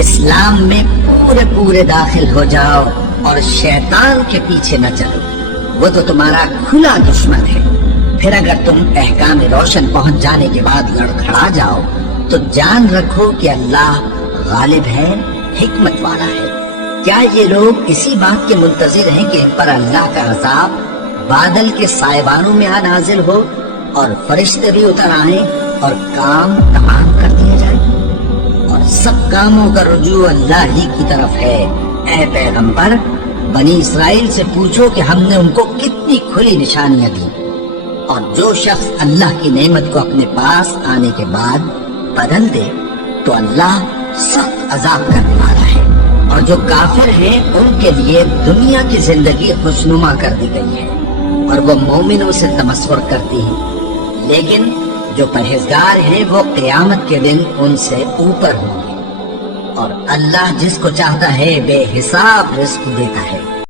اسلام میں پورے داخل ہو جاؤ اور شیطان کے پیچھے نہ چلو، وہ تو تمہارا کھلا دشمن ہے۔ پھر اگر تم احکام روشن پہنچ جانے کے بعد لڑکھڑا جاؤ تو جان رکھو کہ اللہ غالب ہے، حکمت والا ہے۔ کیا یہ لوگ اسی بات کے منتظر ہیں کہ ان پر اللہ کا عذاب بادل کے سائبانوں میں نازل ہو اور فرشتے بھی اتر آئیں اور کام تمام کر دیا جائے؟ اور سب کاموں کا رجوع اللہ ہی کی طرف ہے۔ اے پیغمبر، بنی اسرائیل سے پوچھو کہ ہم نے ان کو کتنی کھلی نشانیاں دی، اور جو شخص اللہ کی نعمت کو اپنے پاس آنے کے بعد بدل دے تو اللہ سخت عذاب کرنے والا ہے۔ اور جو کافر ہیں ان کے لیے دنیا کی زندگی خوشنما کر دی گئی ہے اور وہ مومنوں سے تمسخر کرتی ہیں، لیکن جو پرہیزگار ہیں وہ قیامت کے دن ان سے اوپر ہوں گے، اور اللہ جس کو چاہتا ہے بے حساب رزق دیتا ہے۔